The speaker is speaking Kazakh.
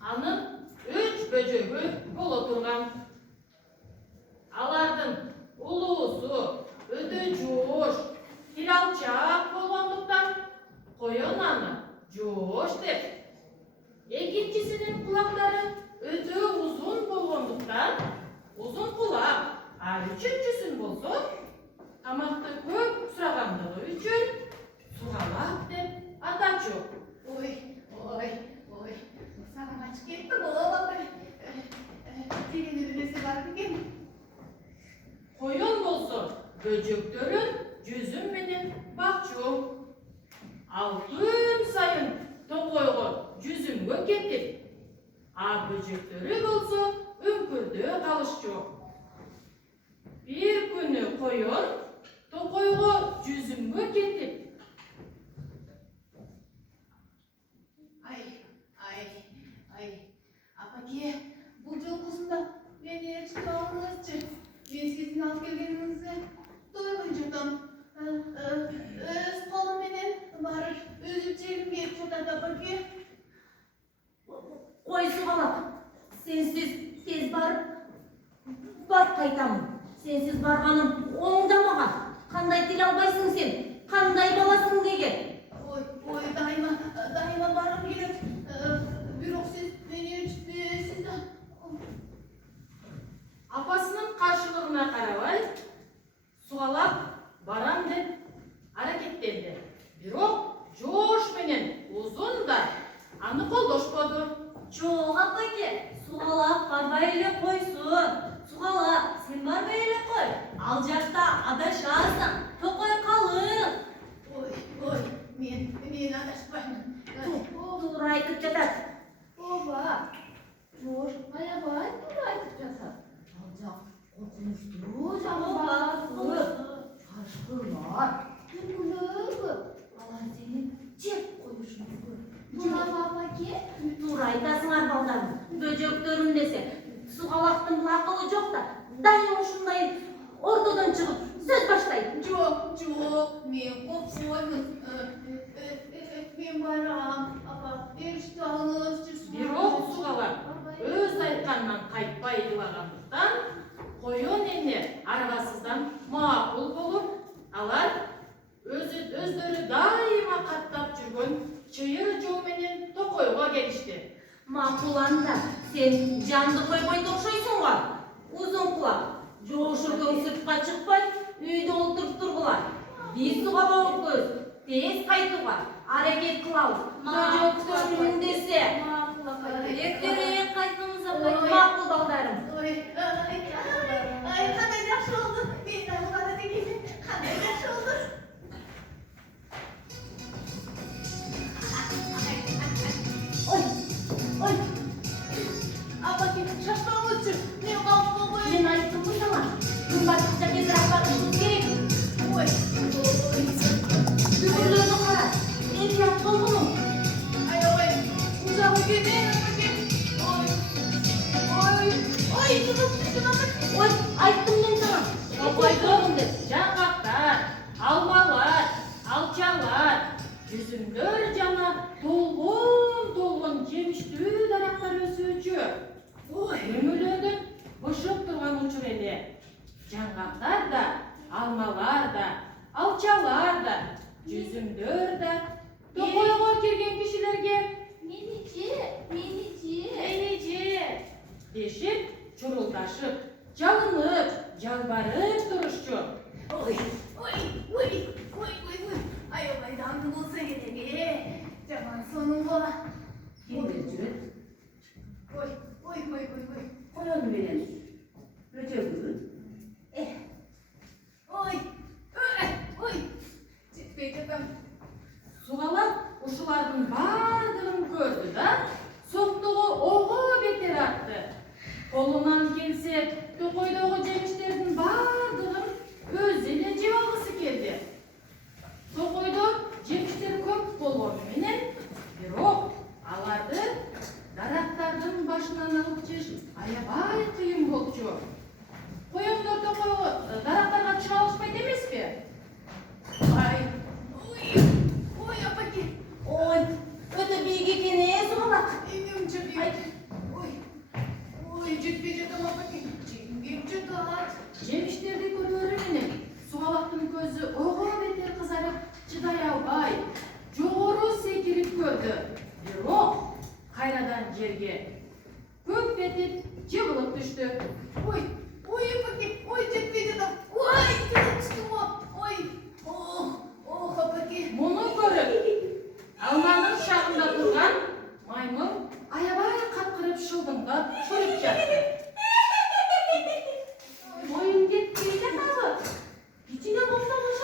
Анын 3 бөжөгү боло турган. Алардын улуусу өтө жоош, тилалчаак болгондуктан коен аны жоош деп. Экинчисинин кулактары өтө узун болгондуктан узун кулак, а үчүнчүсүн болсо тамакты көп сурагандыгы үчүн сугалак деп атачу. Саған ачып кетті ғой. Деген үрінесі бар екен. Коен болсо бөжөктөрүн жүзүм менен бакчу. Ал күн сайын токойго жүзүмгө кетип, а бөжөктөрү болсо үңкүрдө калышчу. Бир күнү коен токойго жүзүмгө кетип, Апаке, бұл жолқысында мен ерекші алыңызшы. Мен сіздің алып келгеніңізді тойған жұртам. Өз қолыменен барып, өзім чегім келіп жатады, апаке. Қой суғалақ, сенсіз тез барып қайтамын. Сенсіз барғаным оңдамаған. Қандай тіл албайсың сен? Қандай баласың деген? Дайыма барым керек. Бирок сіз мені ерекшісіз да. апасынын каршылыгына карабай, сугалап барам деп аракеттенди. Бирок жоош менен узун да аны колдошподу. Жоқ, апаке, суғалақ барбай эле қойсын. Суғалақ, сен барбай эле қой. Ал жақта адашасың, тоқой қалың. Мен адашпаймын. Тура айтып жатат. Оба, жош, аябай тура айтып жатат. Ал жақ қорқыныштуу жанбасы, шашқырлар, түлкілер көп. Алар сені жеп қоюшы мүмкін. Тура апаке? Тура айтасыңар балдарым. Бөжөктөрүм десе, суғалақтың бұл ақылы жоқ та, дайым ушундай ортодон шығып сөз баштайды. Жоқ, мен қопсоймын. Мен барам, апа, ерішті алыңыз жүрсін. Бирок сугалап өз айтканынан кайтпай ыйлагандыктан коен эне аргасыздан макул болуп, алар өздөрү дайыма каттап жүргөн чыйыр жол менен токойго келишти. Мақуланда, сен жанды қойбойды оқшайсың ғой. Узун құлақ, жоғышырдың сыртқа шықпай, үйде отырып тұрғылар. Біз суғалау көз, тез қайтуға, арекет қылау. Бөжөктөрүм десе, ертерек қайтыңыз апай, мақұл балдарым. Қандай жақсы oldu. Мен тағылады дегенде қандай жақсы oldu. Ой, Апаке, шашпаңызшы. Мен қалып болмай. мен айттым ғой саған. Күн батықта тезірек баруымыз керек. Дүбірлерді қара, ептеп болғының. Ай, ұзағы кетейін, апаке. Ой, айттым мен саған. Токойдон жаңғақтар, алмалар, алчалар, жүзүмдөр жана толгон жемиштүү дарактар өсүүчү. Көмөлөрдөн бошоп турган учур эле. Жаңғактар да, алмалар да, алчалар да, жүзүмдөр да токойго келген кишилерге Мені же. дешип, чурулдашып, жалынып, жалбарып турушчу. Аябай даңды болса керек. Жаман соның бола. Кемдер жүрет, Ой. қойын берен бөжөгү. Жетпей жатам. Сугалап ушулардын бардыгын көрдү да, соктугу ого бетер артты. Колунан келсе, токойдогу жемиштердин бардыгын өзү эле жеп алгысы келди. Токойдо жемиштер көп болгону менен, бирок аларды дарактардын башынан алып жеш аябай кыйын болчу. Коёндор токойго дарактарга чыга алышпайт эмеспи? Ой, апаке. Ой, неге екен суғалақ? Енем жетпей. Ой, жетпей жатам апаке. Жетім келіп жатады. Жеміштерді көрерменен суғалақтың көзі оға бетер қызарып шыдай албай жоғары секіріп көрді. Бирок қайрадан жерге көп етіп жығылып düştü. Ой, апаке. Ой, жетпей жатам. Ой, келіп түстім ой. Апаке. Мұны көріп алманың шағында тұрған маймыл аябай қатқырып шылдыңға көріп жатты.